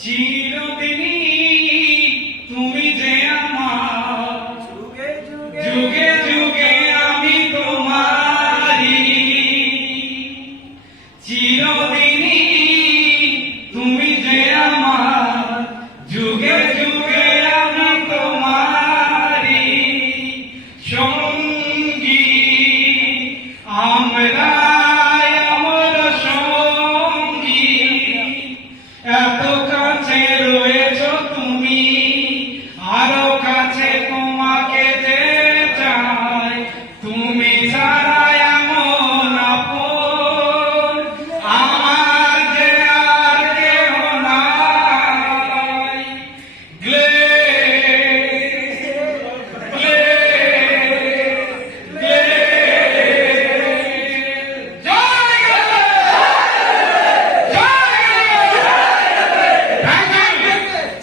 চিরদিনই তুমি যে আমার, যুগে যুগে আমি তোমারি। চিরদিনই তুমি যে আমার, যুগে যুগে আমি তোমারি সঙ্গী। আমরা আমার সঙ্গী এত